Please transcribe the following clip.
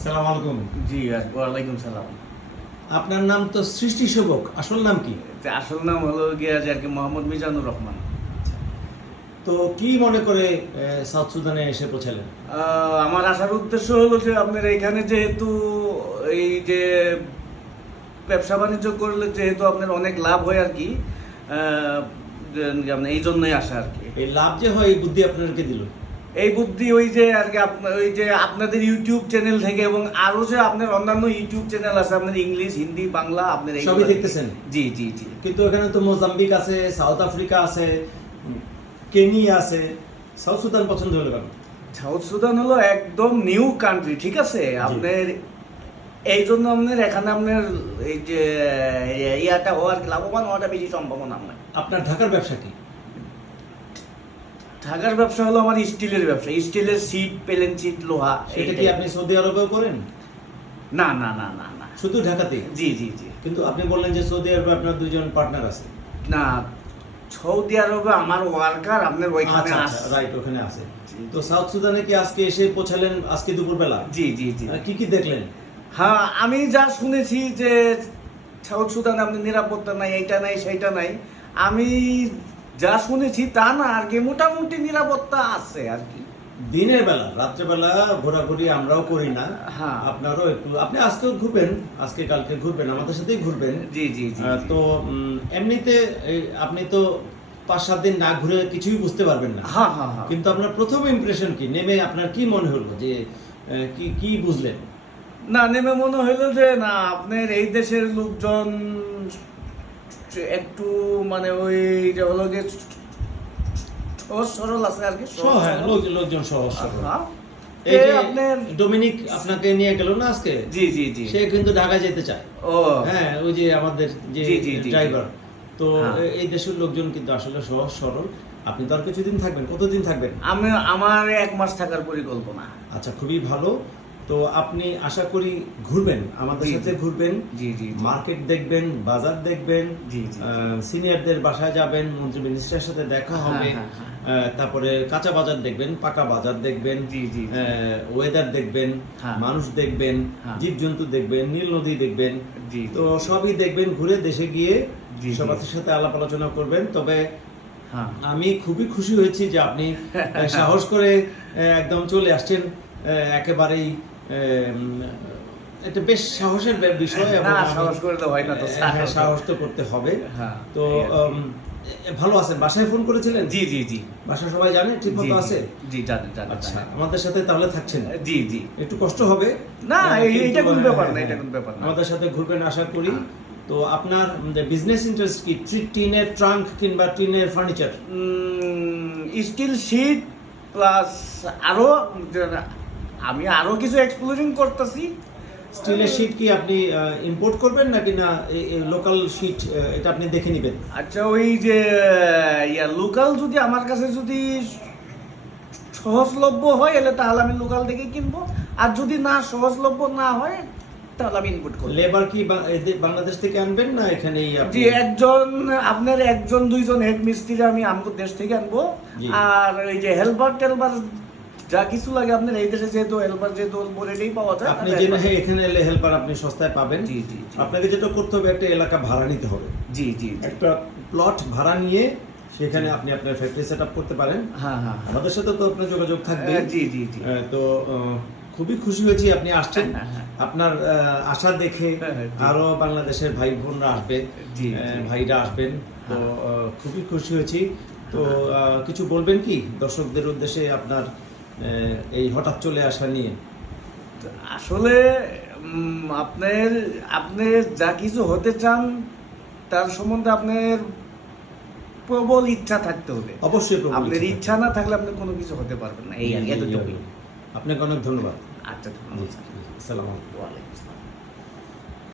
আসসালামু আলাইকুম। জি ওয়ালাইকুম সালাম। আপনার নাম তো সৃষ্টি সেবক আসল নাম কি? যে আসল নাম হলো গিয়া যে আর কি মোহাম্মদ মিজানুর রহমান। তো কি মনে করে সাউথ সুদানে এসে পৌঁছালেন? আমার আসার উদ্দেশ্য হলো যে আপনার এখানে যেহেতু এই যে ব্যবসা বাণিজ্য করলে যেহেতু আপনার অনেক লাভ হয় আর কি আহ, এই জন্যই আসা আর কি। এই লাভ যে হয় এই বুদ্ধি আপনাদেরকে দিল? এই বুদ্ধি ওই যে আর কি ওই যে আপনাদের ইউটিউব চ্যানেল থেকে এবং আরও যে আপনার অন্যান্য ইউটিউব চ্যানেল আছে আপনার ইংলিশ হিন্দি বাংলা আপনার সবই দেখতেছেন? জি জি জি। কিন্তু এখানে তো মোজাম্বিক আছে সাউথ আফ্রিকা আছে কেনিয়া আছে। সাউথ সুদান পছন্দ হলো কেন? সাউথ সুদান হলো একদম নিউ কান্ট্রি ঠিক আছে? আপনার এই জন্য আপনার এখানে আপনার এই যে ইয়াটা হওয়ার লাভবান হওয়াটা বেশি সম্ভাবনা আপনার আপনার ঢাকার ব্যবসা কি? ঢাকার ব্যবসা হলো আমার স্টিলের ব্যবসা। স্টিলের সিট পেলেন সিট লোহা সেটা কি আপনি সৌদি আরবেও করেন? না না না না না। শুধু ঢাকাতে? জি জি জি। কিন্তু আপনি বললেন যে সৌদি আরবে আপনার দুজন পার্টনার আছে। না সৌদি আরবে আমার ওয়ার্কার আপনার ওইখানে আচ্ছা আছে। রাইট ওখানে আছে। তো সাউথ সুদানে কি আজকে এসে পৌঁছালেন আজকে দুপুরবেলা? জি জি জি। কি কি দেখলেন? হ্যাঁ আমি যা শুনেছি যে সাউথ সুদানে আপনি নিরাপত্তা নাই এইটা নাই সেইটা নাই। আমি যা শুনেছি তা না আর কি মোটামুটি নিরাপত্তা আছে আর কি। দিনের বেলা রাত্রেবেলা ঘোরাঘুরি আমরাও করি না। হ্যাঁ। আপনারও একটু আপনি আজকেও ঘুরবেন আজকে কালকে ঘুরবেন আমাদের সাথেই ঘুরবেন। জি জি। তো এমনিতে আপনি তো পাঁচ সাত দিন না ঘুরে কিছুই বুঝতে পারবেন না। হ্যাঁ হ্যাঁ হ্যাঁ। কিন্তু আপনার প্রথম ইমপ্রেশন কি? নেমে আপনার কি মনে হলো যে কি কি বুঝলেন? না নেমে মনে হইল যে না আপনার এই দেশের লোকজন একটু মানে ওই যে হলো যে সহজ সরল আছে আর কি হ্যাঁ, লোকজন সহজ সরল। এই এই যে আপনার ডোমিনিক আপনাকে নিয়ে গেল না আজকে? জি জি জি। সে কিন্তু ঢাকা যেতে চায়। ও। হ্যাঁ ওই যে আমাদের যে। ড্রাইভার। তো হ্যাঁ। এই দেশের লোকজন কিন্তু আসলে সহজ সরল। আপনি তো আর কিছুদিন থাকবেন। কতদিন থাকবেন? আমি আমার এক মাস থাকার পরিকল্পনা। আচ্ছা খুবই ভালো। তো আপনি আশা করি ঘুরবেন আমাদের সাথে ঘুরবেন। মার্কেট দেখবেন বাজার দেখবেন। সিনিয়রদের বাসায় যাবেন মন্ত্রী মিনিস্টারের সাথে দেখা হ্যাঁ, হবে হ্যাঁ, হ্যাঁ। তারপরে কাঁচা বাজার দেখবেন পাকা বাজার দেখবেন। ওয়েদার দেখবেন। মানুষ দেখবেন। জীবজন্তু দেখবেন নীল নদী দেখবেন। তো সবই দেখবেন ঘুরে দেশে গিয়ে। সবার সাথে আলাপ আলোচনা করবেন তবে হ্যাঁ আমি খুবই খুশি হয়েছি যে আপনি সাহস করে একদম চলে আসছেন একেবারেই এটা বেশ সাহসের বিষয় এবং সাহস করে তো হয় না তো, হ্যাঁ, হ্যাঁ, সাহস তো করতে হবে। হ্যাঁ। তো ভালো আছেন? বাসায় ফোন করেছিলেন? জি জি জি। বাসা সবাই জানে? ঠিক মতো আছে? জি জানি জানি আচ্ছা আমাদের সাথে তাহলে থাকছেন জি জি। একটু কষ্ট হবে। না, আহ, এইটা কোনো হ্যাঁ, ব্যাপার না, হ্যাঁ, এটা কোনো ব্যাপার না। আমাদের সাথে ঘুরবেন আশা করি। হ্যাঁ। তো আপনার বিজনেস ইন্টারেস্ট কি? টিনের ট্রাঙ্ক কিংবা টিনের ফার্নিচার স্টিল শিট প্লাস আরও আমি আরও কিছু এক্সপ্লোরিং করতেছি। স্টিলের শীট কি আপনি ইম্পোর্ট করবেন নাকি না লোকাল শীট এটা আপনি দেখে নেবেন? আচ্ছা ওই যে ইয়া লোকাল যদি আমার কাছে যদি সহজলভ্য হয় এলে তাহলে আমি লোকাল থেকে কিনবো। আর যদি না সহজলভ্য না হয় তাহলে আমি ইনপুট করব। লেবার কি বাংলাদেশ থেকে আনবেন না এখানেই আপনি? জি একজন আপনার একজন দুইজন হেড মিস্ত্রি আমি আমগো দেশ থেকে আনব। আর ওই যে হেল্পার টেলপার যা কিছু লাগে আপনার এই দেশে যেহেতু হেল্পার যেহেতু রেটেই পাওয়া যায় আপনি জেনে এখানে এলে হেল্পার আপনি সস্তায় পাবেন। জি, জি। আপনাকে যেটা করতে হবে একটা এলাকা ভাড়া নিতে হবে। জি জি। একটা প্লট ভাড়া নিয়ে সেখানে আপনি আপনার ফ্যাক্টরি সেট করতে পারেন। হ্যাঁ হ্যাঁ হ্যাঁ। আমাদের সাথে তো আপনার যোগাযোগ থাকবে। জি জি জি। তো খুবই খুশি হয়েছি আপনি আসছেন। আপনার আশা দেখে হ্যাঁ, হ্যাঁ। আরও বাংলাদেশের ভাই বোনরা আসবে। ভাইরা আসবেন। তো খুবই খুশি হয়েছি। তো কিছু বলবেন কি দর্শকদের উদ্দেশ্যে আপনার এই হঠাৎ চলে আসা নিয়ে? আসলে আপনার আপনি যা কিছু হতে চান তার সম্বন্ধে আপনার প্রবল ইচ্ছা থাকতে হবে। অবশ্যই আপনার ইচ্ছা না থাকলে আপনি কোনো কিছু হতে পারবেন না। এই এতটুকুই। আপনাকে অনেক ধন্যবাদ। আচ্ছা ধন্যবাদ। আসসালামু আলাইকুম।